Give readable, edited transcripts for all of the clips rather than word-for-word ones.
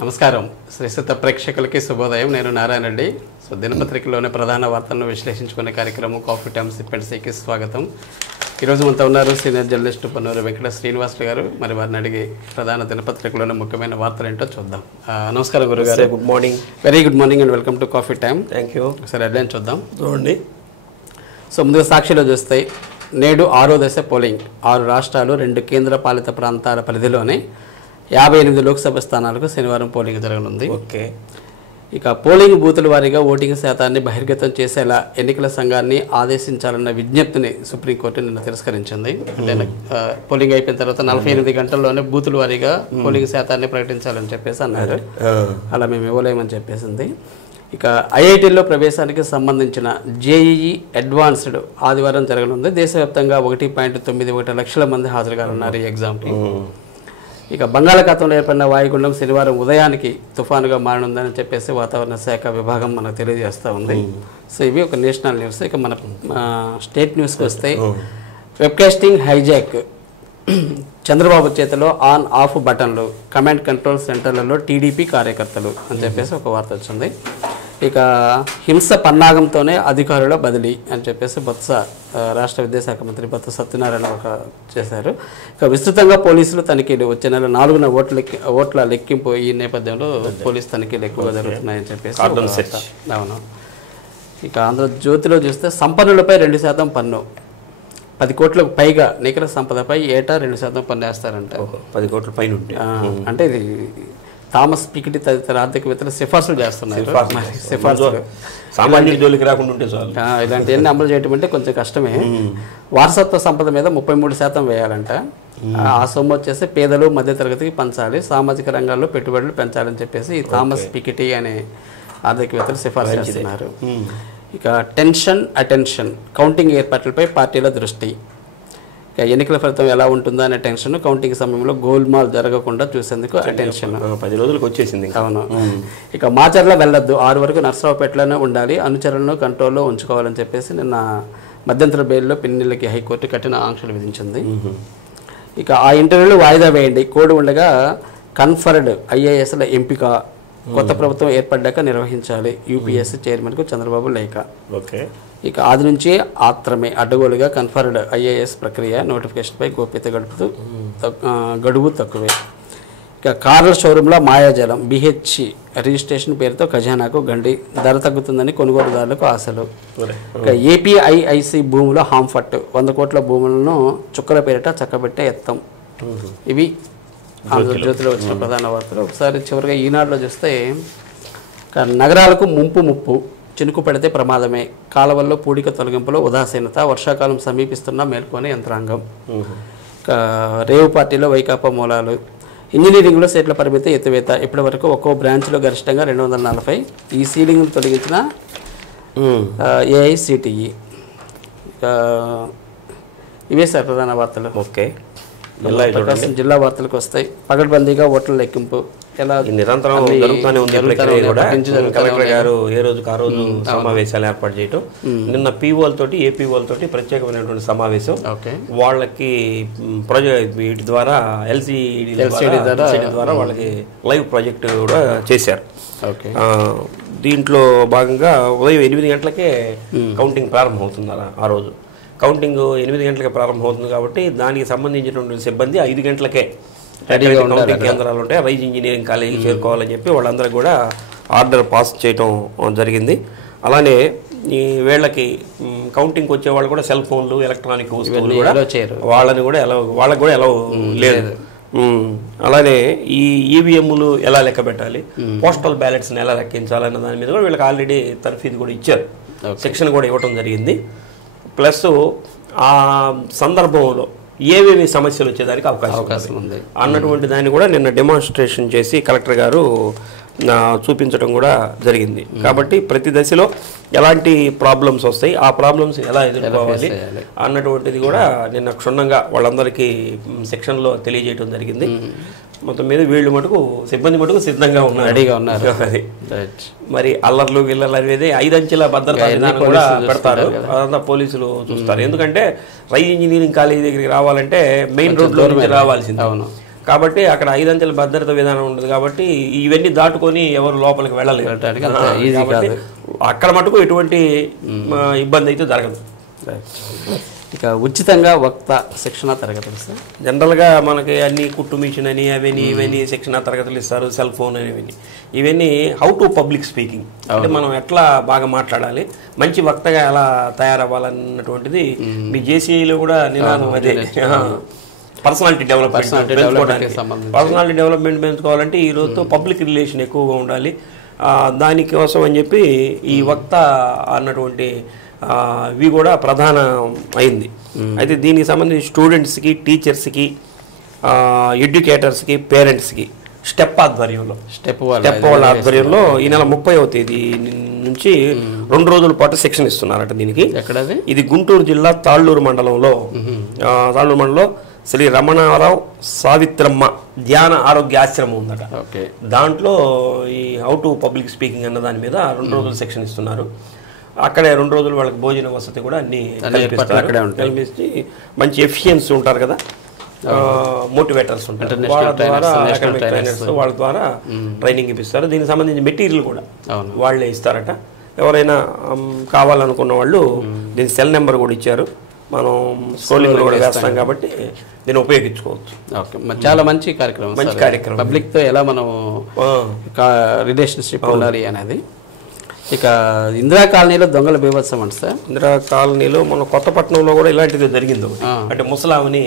నమస్కారం శ్రీశత ప్రేక్షకులకి శుభోదయం. నేను నారాయణ రెడ్డి. దినపత్రికలోని ప్రధాన వార్తలను విశ్లేషించుకునే కార్యక్రమం కాఫీ టైమ్ సిప్ అండ్ సీకి స్వాగతం. ఈరోజు మనతో ఉన్నారు సీనియర్ జర్నలిస్టు పొన్నూరు వెంకట శ్రీనివాసులు గారు. మరి వారిని అడిగి ప్రధాన దినపత్రికలోని ముఖ్యమైన వార్తలు ఏంటో చూద్దాం. నమస్కారం గురుగారు. Good morning. Very good morning and welcome to coffee time. Thank you. ఒకసారి హెడ్లైన్ చూద్దాం. చూడండి. ముందుగా సాక్షిలో చూస్తే నేడు 6వ దశ పోలింగ్. 6 రాష్ట్రాలు 2 కేంద్ర పాలిత ప్రాంతాల పరిధిలోనే 58 లోక్సభ స్థానాలకు శనివారం పోలింగ్ జరగనుంది. ఓకే. ఇక పోలింగ్ బూతుల వారీగా ఓటింగ్ శాతాన్ని బహిర్గతం చేసేలా ఎన్నికల సంఘాన్ని ఆదేశించాలన్న విజ్ఞప్తిని సుప్రీంకోర్టు నిన్న తిరస్కరించింది. అంటే పోలింగ్ అయిపోయిన తర్వాత 48 గంటల్లోనే బూతుల వారీగా పోలింగ్ శాతాన్ని ప్రకటించాలని చెప్పేసి అన్నారు. అలా మేము ఇవ్వలేమని చెప్పేసింది. ఇక ఐఐటీల్లో ప్రవేశానికి సంబంధించిన జేఈఈ అడ్వాన్స్డ్ ఆదివారం జరగనుంది. దేశవ్యాప్తంగా 1.91 లక్షల మంది హాజరు కానున్నారు ఈ ఎగ్జామ్కి. ఇక బంగాళాఖాతంలో ఏర్పడిన వాయుగుండం శనివారం ఉదయానికి తుఫానుగా మారనుందని చెప్పేసి వాతావరణ శాఖ విభాగం మనకు తెలియజేస్తూ ఉంది. సో ఇవి ఒక నేషనల్ న్యూస్. ఇక మన స్టేట్ న్యూస్కి వస్తే వెబ్కాస్టింగ్ హైజాక్, చంద్రబాబు చేతిలో ఆన్ ఆఫ్ బటన్లు, కమాండ్ కంట్రోల్ సెంటర్లలో టీడీపీ కార్యకర్తలు అని చెప్పేసి ఒక వార్త వచ్చింది. ఇక హింస పన్నాగంతోనే అధికారుల బదిలీ అని చెప్పేసి రాష్ట్ర విద్యాశాఖ మంత్రి బొత్స సత్యనారాయణ చేశారు. ఇక విస్తృతంగా పోలీసులు తనిఖీలు. వచ్చే నెల 4న ఓట్ల లెక్కింపు ఈ నేపథ్యంలో పోలీసు తనిఖీలు ఎక్కువగా జరుగుతున్నాయని చెప్పేసి అవును. ఇక ఆంధ్రజ్యోతిలో చూస్తే సంపన్నులపై 2% పన్ను, 10 కోట్లకు పైగా నికర సంపదపై ఏటా 2% పన్ను వేస్తారంట. 10 కోట్ల పైన ఉంటే అంటే ఇది థామస్ పికెటీ తదితర ఆర్థికవేత్తలు సిఫార్సులు చేస్తున్నారు. సిఫార్సులు సామాన్య జోలికి రాకుండా ఉంటే చాలు. ఇలాంటివన్నీ అమలు చేయడం అంటే కొంచెం కష్టమే. వారసత్వ సంపద మీద 33% వేయాలంట. ఆ సొమ్ము వచ్చేసి పేదలు మధ్యతరగతికి పంచాలి, సామాజిక రంగాల్లో పెట్టుబడులు పెంచాలని చెప్పేసి ఈ థామస్ పికెటీ అనే ఆర్థికవేత్తలు సిఫార్సు చేస్తున్నారు. ఇక అటెన్షన్ కౌంటింగ్ ఏర్పాట్లపై పార్టీల దృష్టి. ఎన్నికల ఫలితం ఎలా ఉంటుందో అనే టెన్షన్, కౌంటింగ్ సమయంలో గోల్మాల్ జరగకుండా చూసేందుకు అటెన్షన్. 10 రోజులకు వచ్చేసింది. అవును. ఇక మాచర్ల వెళ్ళొద్దు, 6 వరకు నర్సరావుపేటలోనే ఉండాలి, అనుచరులను కంట్రోల్లో ఉంచుకోవాలని చెప్పేసి నిన్న మధ్యంతర బెయిల్లో పిన్నెలకి హైకోర్టు కఠిన ఆంక్షలు విధించింది. ఇక ఆ ఇంటర్వ్యూలు వాయిదా వేయండి, కోడ్ ఉండగా కన్ఫర్డ్ ఐఏఎస్ల ఎంపిక కొత్త ప్రభుత్వం ఏర్పడ్డాక నిర్వహించాలి, యూపీఎస్సీ చైర్మన్కు చంద్రబాబు లేఖ. ఓకే. ఇక ఆది నుంచి ఆత్రమే అడ్డగోలుగా కన్ఫర్డ్ ఐఏఎస్ ప్రక్రియ, నోటిఫికేషన్పై గోప్యత గడువు తక్కువే. ఇక కార్ల షోరూంలో మాయాజాలం, BHC రిజిస్ట్రేషన్ పేరుతో ఖజానాకు గండి, ధర తగ్గుతుందని కొనుగోలుదారులకు ఆశలు. ఇక APIIC భూముల హాంఫట్, 100 కోట్ల భూములను చుక్కల పేరిట చక్కబెట్టే యత్నం. ఇవి ఆంధ్రజ్యోతిలో వచ్చిన ప్రధాన వార్తలు. ఒకసారి చివరిగా ఈనాడులో చూస్తే నగరాలకు ముప్పు, చినుకు పడితే ప్రమాదమే, కాలవల్లో పూడిక తొలగింపులో ఉదాసీనత, వర్షాకాలం సమీపిస్తున్న మేల్కొనే యంత్రాంగం. రేవు పార్టీలో వైకాపా మూలాలు, ఇంజనీరింగ్లో సీట్ల పరిమితి ఎత్తివేత, ఇప్పటి వరకు ఒక్కో బ్రాంచ్లో గరిష్టంగా 240, ఈ సీలింగ్ను తొలగించిన AICTE. ఇవే సార్ ప్రధాన వార్తలు. ఓకే. ప్రకాశం జిల్లా వార్తలకు వస్తాయి. పగడ్బందీగా ఓట్ల లెక్కింపు ఎలా నిరంతరం జరుగుతూనే ఉంది. కలెక్టర్ గారు ఏ రోజుకి ఆ రోజు సమావేశాలు ఏర్పాటు చేయటం. నిన్న POలతోటి APOలతోటి ప్రత్యేకమైనటువంటి సమావేశం. వాళ్ళకి వీటి ద్వారా LCD ద్వారా వాళ్ళకి లైవ్ ప్రాజెక్ట్ కూడా చేశారు. దీంట్లో భాగంగా ఉదయం 8 గంటలకే కౌంటింగ్ ప్రారంభమవుతుంది. ఆ రోజు కౌంటింగ్ 8 గంటలకే ప్రారంభమవుతుంది కాబట్టి దానికి సంబంధించినటువంటి సిబ్బంది 5 గంటలకే కౌంటింగ్ కేంద్రాలు ఉంటాయి, రైజ్ ఇంజనీరింగ్ కాలేజీకి చేరుకోవాలని చెప్పి వాళ్ళందరూ కూడా ఆర్డర్ పాస్ చేయడం జరిగింది. అలానే ఈ వీళ్ళకి కౌంటింగ్కి వచ్చే వాళ్ళు కూడా సెల్ ఫోన్లు, ఎలక్ట్రానిక్ వస్తువులు కూడా వాళ్ళకి కూడా ఎలా లేదు. అలానే ఈ EVMలు ఎలా లెక్క పెట్టాలి, పోస్టల్ బ్యాలెట్స్ని ఎలా లెక్కించాలన్న దాని మీద కూడా వీళ్ళకి ఆల్రెడీ తర్ఫీదు కూడా ఇచ్చారు, శిక్షణ కూడా ఇవ్వడం జరిగింది. ప్లస్ ఆ సందర్భంలో ఏవేవి సమస్యలు వచ్చేదానికి అవకాశం ఉంది అన్నటువంటి దాన్ని కూడా నిన్న డెమాన్స్ట్రేషన్ చేసి కలెక్టర్ గారు చూపించడం కూడా జరిగింది. కాబట్టి ప్రతి దశలో ఎలాంటి ప్రాబ్లమ్స్ వస్తాయి, ఆ ప్రాబ్లమ్స్ ఎలా ఎదుర్కోవాలి అన్నటువంటిది కూడా నిన్న క్షుణ్ణంగా వాళ్ళందరికీ సెక్షన్లో తెలియజేయడం జరిగింది. మొత్తం మీద వీళ్ళు మటుకు సిబ్బంది మటుకు సిద్ధంగా ఉన్నారు. మరి అల్లర్లు గిల్లర్లు అనేది 5 అంచెల భద్రతా విధానం కూడా పెడతారు, అదంతా పోలీసులు చూస్తారు. ఎందుకంటే రైజ్ ఇంజనీరింగ్ కాలేజీ దగ్గరికి రావాలంటే మెయిన్ రోడ్లో నుంచి రావాల్సింది. కాబట్టి అక్కడ 5 అంచెల భద్రత విధానం ఉండదు కాబట్టి ఇవన్నీ దాటుకొని ఎవరు లోపలికి వెళ్ళలేరు. కాబట్టి అక్కడ మటుకు ఎటువంటి ఇబ్బంది అయితే జరగదు. ఇక ఉచితంగా వక్త శిక్షణ తరగతులు సార్ జనరల్గా మనకి అన్ని కుట్టు మిషన్ అని అవన్నీ ఇవన్నీ శిక్షణ తరగతులు ఇస్తారు, సెల్ ఫోన్ అని ఇవన్నీ హౌ టు పబ్లిక్ స్పీకింగ్ అంటే మనం ఎట్లా బాగా మాట్లాడాలి, మంచి వక్తగా ఎలా తయారవ్వాలన్నటువంటిది మీ జేసీలో కూడా నినాదం అదే. పర్సనాలిటీ డెవలప్మెంట్ పెంచుకోవాలంటే ఈ రోజుతో పబ్లిక్ రిలేషన్ ఎక్కువగా ఉండాలి. దానికోసం అని చెప్పి ఈ వక్త అన్నటువంటి ఇవి కూడా ప్రధాన అయింది. అయితే దీనికి సంబంధించి స్టూడెంట్స్కి, టీచర్స్కి, ఎడ్యుకేటర్స్కి, పేరెంట్స్కి స్టెప్ వాళ్ళ ఆధ్వర్యంలో ఈ నెల 30వ తేదీ నుంచి 2 రోజుల పాటు శిక్షణ ఇస్తున్నారట. దీనికి ఇది గుంటూరు జిల్లా తాళ్ళూరు మండలంలో శ్రీ రమణారావు సావిత్రమ్మ ధ్యాన ఆరోగ్య ఆశ్రమం ఉందట. దాంట్లో ఈ హౌ టు పబ్లిక్ స్పీకింగ్ అన్న దాని మీద 2 రోజులు శిక్షణ ఇస్తున్నారు. అక్కడే 2 రోజులు వాళ్ళకి భోజన వసతి కూడా అన్ని కల్పిస్తే మంచి ఎఫిషియన్సీ ఉంటారు కదా, మోటివేటర్స్ ఉంటారు, వాళ్ళ ద్వారా ట్రైనింగ్ ఇప్పిస్తారు. దీనికి సంబంధించిన మెటీరియల్ కూడా వాళ్ళే ఇస్తారట. ఎవరైనా కావాలనుకున్న వాళ్ళు దీని సెల్ నెంబర్ కూడా ఇచ్చారు, మనం స్క్రోలింగ్ కూడా వేస్తాం కాబట్టి దీన్ని ఉపయోగించుకోవచ్చు. చాలా మంచి కార్యక్రమం, పబ్లిక్ తో ఎలా మనం రిలేషన్షిప్ ఉండాలి అనేది. ఇక ఇందిరా కాలనీలో దొంగల బీభత్సం అంటే సార్, ఇందిరా కాలనీలో మన కొత్తపట్నంలో కూడా ఇలాంటిది జరిగింది. అంటే ముసలామని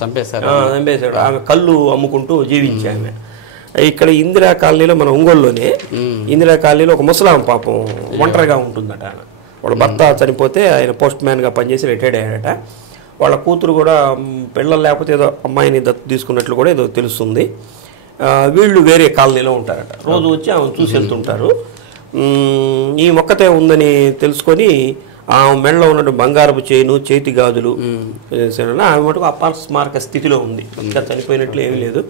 చంపేశారు. ఆమె కళ్ళు అమ్ముకుంటూ జీవించామె. ఇక్కడ ఇందిరా కాలనీలో మన ఒంగోలులోనే ఇందిరా కాలనీలో ఒక ముసలాం పాపం ఒంటరిగా ఉంటుందట. వాళ్ళ భర్త చనిపోతే ఆయన పోస్ట్ మ్యాన్గా పనిచేసి రిటైర్డ్ అయ్యాడట. వాళ్ళ కూతురు కూడా పిల్లలు లేకపోతే ఏదో అమ్మాయిని దత్తు తీసుకున్నట్లు కూడా ఏదో తెలుస్తుంది. వీళ్ళు వేరే కాలనీలో ఉంటారట. రోజు వచ్చి ఆమె చూసి వెళ్తుంటారు. ఈ మొక్కతే ఉందని తెలుసుకొని ఆమె మెడలో ఉన్నట్టు బంగారపు చైను, చేతి గాజులు ఆమె మటుకు అపస్మారక స్థితిలో ఉంది, ఇంకా చనిపోయినట్లు ఏమీ లేదు.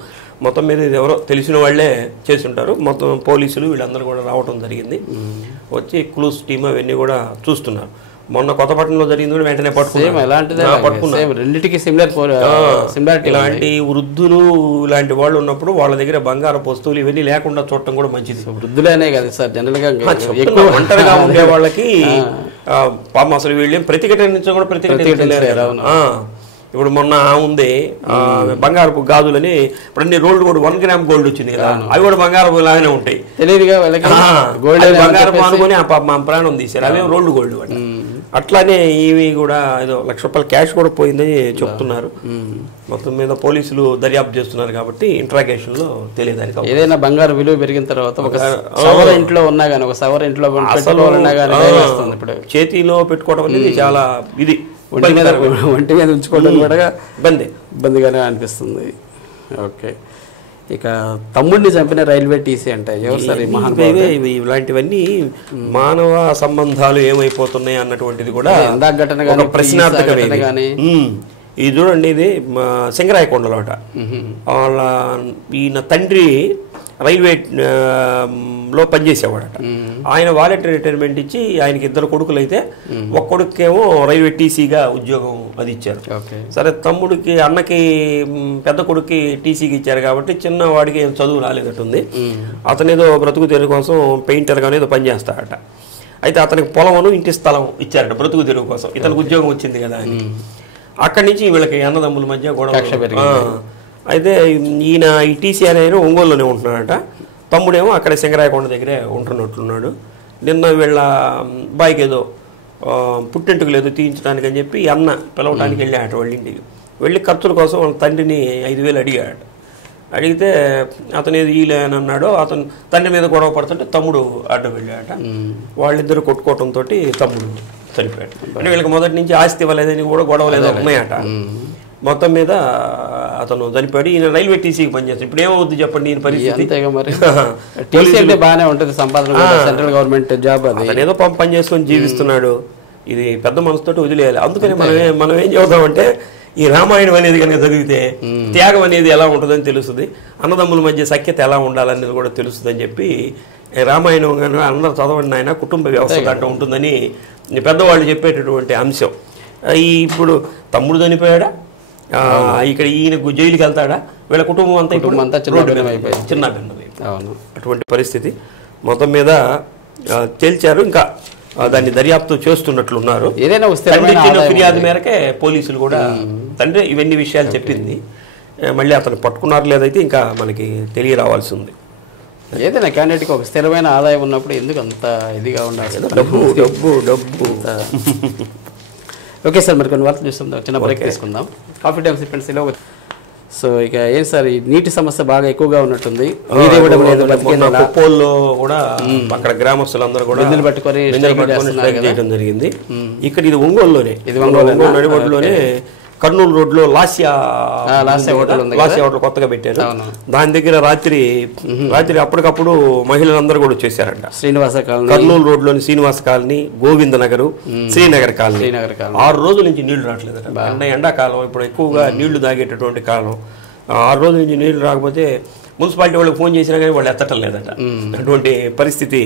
మొత్తం మీద ఇది ఎవరో తెలిసిన వాళ్ళే చేసి ఉంటారు. మొత్తం పోలీసులు వీళ్ళందరూ కూడా రావడం జరిగింది. వచ్చి క్లూస్ టీమ్ అవన్నీ కూడా చూస్తున్నారు. మొన్న కొత్తపట్నంలో జరిగింది కూడా వెంటనే పట్టుకున్నారు. ఇలాంటి వృద్ధులు ఇలాంటి వాళ్ళు ఉన్నప్పుడు వాళ్ళ దగ్గర బంగారపు వస్తువులు ఇవన్నీ లేకుండా చూడటం కూడా మంచిది. వృద్ధులనే కదా సార్, జనరల్ గా ఒంటరిగా ఉండే వాళ్ళకి పాపం అసలు వీళ్ళేం ప్రతిఘటన కూడా ప్రతిఘటన. ఇప్పుడు మొన్న ఉంది బంగారపు గాజులని, ఇప్పుడు అన్ని రోల్డ్ కూడా 1 గ్రామ్ గోల్డ్ వచ్చింది కదా, అవి కూడా బంగారపు లాగానే ఉంటాయి. తెలియదుగా బంగారపు అనుకుని మా ప్రాణం తీశారు, అవేం రోల్డ్ గోల్డ్. అట్లానే ఇవి కూడా ఏదో ₹1,00,000 క్యాష్ కూడా పోయిందని చెప్తున్నారు. మొత్తం మీద పోలీసులు దర్యాప్తు చేస్తున్నారు కాబట్టి ఇంట్రాగేషన్ లో తెలియదానికి. ఏదైనా బంగారు విలువ పెరిగిన తర్వాత ఒక సవర్ ఇంట్లో ఉన్నా గానీ, ఒక సవర్ ఇంట్లో ఇప్పుడు చేతిలో పెట్టుకోవడం అనేది చాలా ఇది ఒంటి మీద ఉంచుకోవడం కూడా ఇబ్బందిగానే అనిపిస్తుంది. ఓకే, ఇక తమ్ముడిని చంపిన రైల్వే టీసీ అంటే ఎవరు సార్? ఇలాంటివన్నీ మానవ సంబంధాలు ఏమైపోతున్నాయి అన్నటువంటిది కూడా ప్రశ్నార్థకమే. ఇది చూడండి, ఇది సింగరాయకొండలో అట. వాళ్ళ ఈయన తండ్రి రైల్వే లో పనిచేసేవాడట. ఆయన వాలంటరీ రిటైర్మెంట్ ఇచ్చి ఆయనకి 2 కొడుకులు అయితే, ఒక కొడుకేమో రైల్వే టీసీగా ఉద్యోగం అది ఇచ్చారు. సరే, తమ్ముడికి అన్నకి పెద్ద కొడుక్కి టీసీకి ఇచ్చారు కాబట్టి చిన్న వాడికి ఏం చదువు రాలేదట్టుంది. అతనేదో బ్రతుకు తెరువు కోసం పెయింటర్గానే ఏదో పనిచేస్తాడట. అయితే అతనికి పొలమును ఇంటి స్థలం ఇచ్చారట బ్రతుకు తెరువు కోసం, ఇతనికి ఉద్యోగం వచ్చింది కదా అని. అక్కడి నుంచి వీళ్ళకి అన్నదమ్ముల మధ్య గొడవ. అయితే ఈయన ఈ టీసీ అనేది ఒంగోలులోనే ఉంటున్నాడట. తమ్ముడేమో అక్కడ సింగరాయకొండ దగ్గరే ఉంటున్నట్లున్నాడు. నిన్న వీళ్ళ బాయ్కి ఏదో పుట్టెంటుకు లేదో తీయించడానికి అని చెప్పి అన్న పిలవడానికి వెళ్ళాడట వాళ్ళ ఇంటికి. వెళ్ళి ఖర్చుల కోసం వాళ్ళ తండ్రిని 5,000 అడిగాడట. అడిగితే అతను ఏదో ఈలేని అన్నాడు. అతను తండ్రి మీద గొడవ పడుతుంటే తమ్ముడు అడ్డం వెళ్ళాడట. వాళ్ళిద్దరు కొట్టుకోవడంతో తమ్ముడు చనిపోయాడు. అంటే వీళ్ళకి మొదటి నుంచి ఆస్తి ఇవ్వలేదని కూడా గొడవలు ఏదో ఉన్నాయట. మొత్తం మీద అతను చనిపోయాడు. ఈయన రైల్వే టీసీకి పనిచేస్తాడు. ఇప్పుడు ఏమవుద్ది చెప్పండి ఈయన పరిస్థితి? బాగానే ఉంటుంది సంపాదన, సెంట్రల్ గవర్నమెంట్ జాబ్, ఏదో పని చేసుకొని జీవిస్తున్నాడు. ఇది పెద్ద మనసుతో వదిలేయాలి. అందుకని మనం ఏం చెబుతామంటే, ఈ రామాయణం అనేది కనుక చదివితే త్యాగం అనేది ఎలా ఉంటుందని తెలుస్తుంది, అన్నదమ్ముల మధ్య సఖ్యత ఎలా ఉండాలనేది కూడా తెలుస్తుంది అని చెప్పి రామాయణం కనుక అందరూ చదవండి ఆయన, కుటుంబ వ్యవస్థ దాంట్లో ఉంటుందని పెద్దవాళ్ళు చెప్పేటటువంటి అంశం. ఇప్పుడు తమ్ముడు చనిపోయాడా, ఇక్కడ ఈయన జైలుకి వెళ్తాడా, వీళ్ళ కుటుంబం అంతా చిన్న అటువంటి పరిస్థితి మొత్తం మీద తేల్చారు. ఇంకా దాన్ని దర్యాప్తు చేస్తున్నట్లున్నారు. ఏదైనా ఫిర్యాదు మేరకే పోలీసులు కూడా తండ్రి ఇవన్నీ విషయాలు చెప్పింది. మళ్ళీ అతను పట్టుకున్నారు లేదైతే ఇంకా మనకి తెలియరావాల్సి ఉంది. ఏదైనా క్యాండిడేట్కి ఒక స్థిరమైన ఆదాయం ఉన్నప్పుడు ఎందుకు అంత ఇదిగా ఉండాలి? డబ్బు డబ్బు డబ్బు. ఓకే సార్, మరి కొన్ని వార్తలు చూస్తుందాం, చిన్న బ్రేక్ తీసుకుందాం. కాఫీ టైమ్ సిపెన్సీలో సో ఇక ఏం సార్, ఈ నీటి సమస్య బాగా ఎక్కువగా ఉన్నట్టుంది. కుప్పోల్లో కూడా అక్కడ గ్రామస్తులందరూ కూడా బిందెలు పట్టుకొని చేయడం జరిగింది. ఇక్కడ ఇది ఒంగోలులోనే, ఒంగోలు నడిబొడ్డులోనే కర్నూలు రోడ్లో లాస్యా హోటల్ కొత్తగా పెట్టారు. దాని దగ్గర రాత్రి అప్పటికప్పుడు మహిళలందరూ కూడా వచ్చేసారంట. శ్రీనివాస కాలనీ, కర్నూలు రోడ్లోని శ్రీనివాస కాలనీ, గోవింద నగరు, శ్రీనగర్ కాలనీ 6 రోజుల నుంచి నీళ్లు రావట్లేదట. ఎండాకాలం ఇప్పుడు ఎక్కువగా నీళ్లు తాగేటటువంటి కాలం. 6 రోజుల నుంచి నీళ్లు రాకపోతే మున్సిపాలిటీ వాళ్ళకి ఫోన్ చేసినా కానీ వాళ్ళు ఎత్తటం లేదట. అటువంటి పరిస్థితి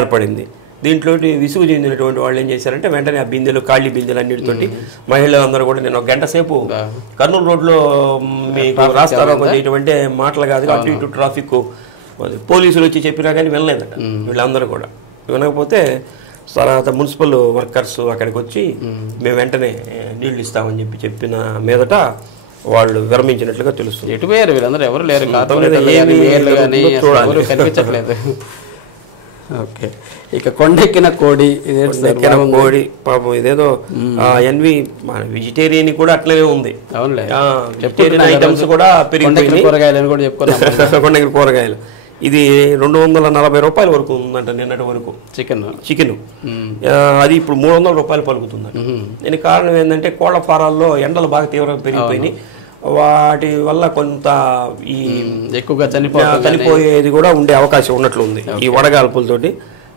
ఏర్పడింది. దీంట్లో విసుగు చెందినటువంటి వాళ్ళు ఏం చేశారంటే వెంటనే ఆ బిందెలు, ఖాళీ బిందెలు అన్నిటితోటి మహిళలందరూ కూడా నేను 1 గంట సేపు కర్నూలు రోడ్లో మీకు రాస్తారోకో చేయటువంటి మాటలు కాదు, అటు ఇటు ట్రాఫిక్ పోలీసులు వచ్చి చెప్పినా కానీ వినలేదట వీళ్ళందరూ కూడా. వినకపోతే తర్వాత మున్సిపల్ వర్కర్స్ అక్కడికి వచ్చి మేము వెంటనే నీళ్లు ఇస్తామని చెప్పిన మీదట వాళ్ళు విరమించినట్లుగా తెలుస్తుంది. ఎటు పోయారు వీళ్ళందరూ? ఎవరు లేరు, కనిపించట్లేదు. ఓకే, ఇక కొండెక్కిన కోడి, కోడి పాపం ఇదేదో ఎన్వి వెజిటేరియన్ కూడా అట్లనే ఉంది. వెజిటేరియన్ ఐటమ్స్ కూడా పెరిగిపోయినాయి. కూరగాయలు కూడా చెప్పుకున్నాం. కొండెక్కిన కూరగాయలు ఇది 240 రూపాయల వరకు ఉందంట నిన్నటి వరకు చికెన్. అది ఇప్పుడు 300 రూపాయలు పలుకుతుందంట. దీనికి కారణం ఏంటంటే కోళ్ల ఫారాల్లో ఎండలు బాగా తీవ్రంగా పెరిగిపోయినాయి. వాటి వల్ల కొంత ఈ ఎక్కువగా చనిపోయేది కూడా ఉండే అవకాశం ఉన్నట్లు ఉంది ఈ వడగాల్పులతోటి.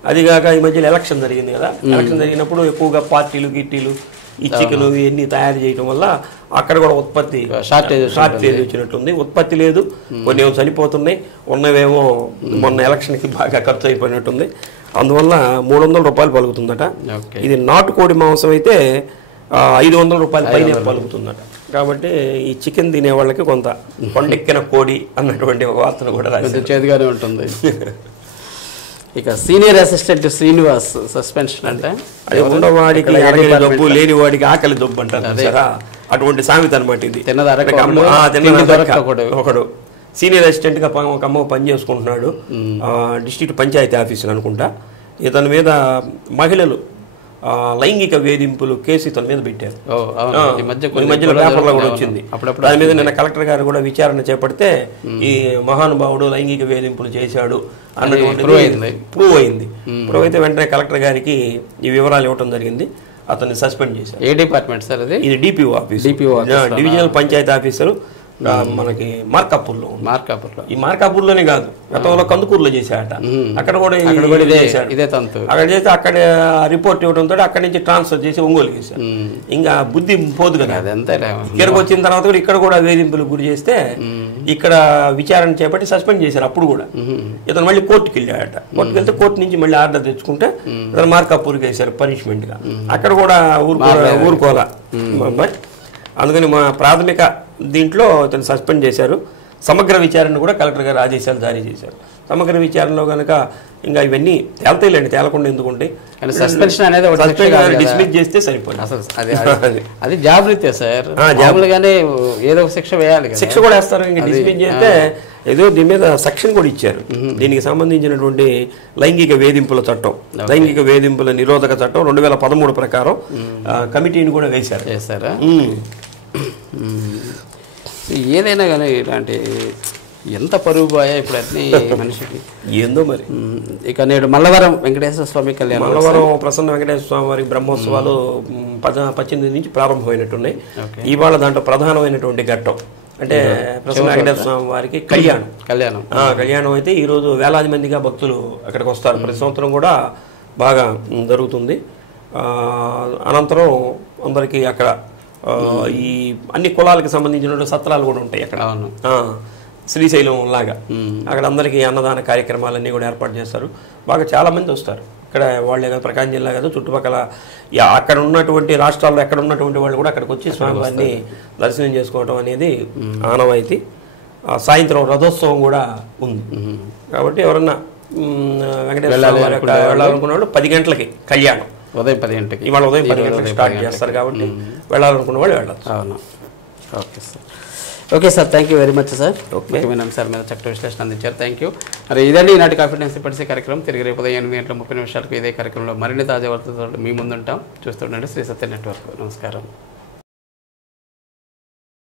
అదిగాక ఈ మధ్యలో ఎలక్షన్ జరిగింది కదా, ఎలక్షన్ జరిగినప్పుడు ఎక్కువగా పార్టీలు గిట్టీలు ఈ చికెన్ ఇవన్నీ తయారు చేయడం వల్ల అక్కడ కూడా ఉత్పత్తి షార్టేజ్ వచ్చినట్టుంది. ఉత్పత్తి లేదు, కొన్ని ఏమో చనిపోతున్నాయి, ఉన్నవేమో మొన్న ఎలక్షన్కి బాగా ఖర్చు అయిపోయినట్టుంది. అందువల్ల 300 రూపాయలు పలుకుతుందట. ఇది నాటుకోడి మాంసం అయితే 500 రూపాయల పైన పలుకుతుందట. కాబట్టి ఈ చికెన్ తినే వాళ్ళకి కొంత కొండెక్కిన కోడి అన్నటువంటి వార్తను కూడా రాసి చేతిగానే ఉంటుంది. ఇక సీనియర్ అసిస్టెంట్ శ్రీనివాస్ సస్పెన్షన్ అంటే అది ఉన్నవాడికి డబ్బు, లేని వాడికి ఆకలి దొబ్బు అంటారు. అటువంటి సామెత అనమాట ఇది. ఒకడు సీనియర్ అసిస్టెంట్ గా ఒక అమ్మ పని చేసుకుంటున్నాడు డిస్ట్రిక్ట్ పంచాయతీ ఆఫీసులు అనుకుంటా. ఇతని మీద మహిళలు లైంగిక వేధింపులు కేసు ఇతని మీద పెట్టారు. ఈ మధ్యలో పేపర్లో కూడా వచ్చింది. దాని మీద నిన్న కలెక్టర్ గారు కూడా విచారణ చేపడితే ఈ మహానుభావుడు లైంగిక వేధింపులు చేశాడు అన్నటువంటి ప్రూవ్ అయింది. ప్రూవ్ అయితే వెంటనే కలెక్టర్ గారికి ఈ వివరాలు ఇవ్వడం జరిగింది. అతన్ని సస్పెండ్ చేశారు. ఏ డిపార్ట్మెంట్ సార్ అది? ఇది DPO office, divisional panchayat officer మనకి మార్కాపూర్లో. ఈ మార్కాపూర్లోనే కాదు, గతంలో కందుకూరులో చేశాడట. అక్కడ కూడా అక్కడ చేస్తే అక్కడ రిపోర్ట్ ఇవ్వడంతో అక్కడి నుంచి ట్రాన్స్ఫర్ చేసి ఒంగోలు చేశారు. ఇంకా బుద్ధి పోదు కదా. ఇక్కడికి వచ్చిన తర్వాత కూడా ఇక్కడ కూడా వేధింపులకు గురి చేస్తే ఇక్కడ విచారణ చేపట్టి సస్పెండ్ చేశారు. అప్పుడు కూడా ఇతను మళ్ళీ కోర్టుకి వెళ్ళాడట. కోర్టుకి వెళ్తే కోర్టు నుంచి మళ్ళీ ఆర్డర్ తెచ్చుకుంటే ఇతను మార్కాపూర్కి వేశారు పనిష్మెంట్ గా. అక్కడ కూడా ఊరుకోవాలా. అందుకని మా ప్రాథమిక దీంట్లో ఇతను సస్పెండ్ చేశారు. సమగ్ర విచారణ కూడా కలెక్టర్ గారు ఆదేశాలు జారీ చేశారు. సమగ్ర విచారణలో కనుక ఇంకా ఇవన్నీ తేలతాయిలేండి, తేలకుండా ఎందుకుంటే సస్పెన్షన్ అనేది డిస్మిస్ చేస్తే సరిపోయింది. అది జాబ్ రీత్యా సార్, జాబులుగానే ఏదో ఒక శిక్ష వేయాలి. శిక్ష కూడా వేస్తారు. ఇంకా డిస్మిస్ చేస్తే ఏదో దీని మీద సెక్షన్ కూడా ఇచ్చారు. దీనికి సంబంధించినటువంటి లైంగిక వేధింపుల చట్టం, లైంగిక వేధింపుల నిరోధక చట్టం 2013 ప్రకారం కమిటీని కూడా వేశారు. ఏదైనా కానీ ఇలాంటి ఎంత పరుగు పోయా ఇప్పుడు అన్ని మనిషికి ఏందో మరి. ఇక నేడు మల్లవరం వెంకటేశ్వర స్వామి కళ్యాణం, మల్లవరం ప్రసన్న వెంకటేశ్వర స్వామి వారి బ్రహ్మోత్సవాలు 18 నుంచి ప్రారంభమైనట్టున్నాయి. ఇవాళ దాంట్లో ప్రధానమైనటువంటి ఘట్టం అంటే ప్రసన్న వెంకటేశ్వర స్వామి వారికి కళ్యాణం అయితే ఈరోజు వేలాది మందిగా భక్తులు అక్కడికి వస్తారు. ప్రతి సంవత్సరం కూడా బాగా జరుగుతుంది. అనంతరం అందరికీ అక్కడ ఈ అన్ని కులాలకు సంబంధించిన సత్రాలు కూడా ఉంటాయి అక్కడ. శ్రీశైలం లాగా అక్కడ అందరికీ అన్నదాన కార్యక్రమాలన్నీ కూడా ఏర్పాటు చేస్తారు. బాగా చాలా మంది వస్తారు. ఇక్కడ వాళ్ళే కాదు, ప్రకాశం జిల్లా కాదు, చుట్టుపక్కల అక్కడ ఉన్నటువంటి రాష్ట్రాల్లో ఎక్కడ ఉన్నటువంటి వాళ్ళు కూడా అక్కడికి వచ్చి స్వామివారిని దర్శనం చేసుకోవటం అనేది ఆనవాయితీ. సాయంత్రం రథోత్సవం కూడా ఉంది. కాబట్టి ఎవరన్నా వెంకటేశ్వర స్వామి వారి యొక్క వెళ్ళాలనుకున్న వాళ్ళు 10 గంటలకి కళ్యాణం, ఉదయం 10 గంటలకి, ఇవాళ ఉదయం 10 గంటలకి స్టార్ట్ చేస్తారు. కాబట్టి వెళ్ళాలనుకున్న వాళ్ళు వెళ్ళచ్చు. అవును. Okay sir. Okay sir, thank you very much sir. ముఖ్యమైన అంశాల మీద చక్కటి విశ్లేషణ అందించారు. Thank you. మరి ఇదండి ఈనాటి కాన్ఫిడెన్స్ పరిచే కార్యక్రమం. తిరిగి రేపు ఉదయం 8:30 నిమిషాలకు ఇదే కార్యక్రమంలో మరిన్ని తాజా వార్తలతో మీ ముందుంటాం. చూస్తుండండి శ్రీ సత్య నెట్వర్క్. నమస్కారం.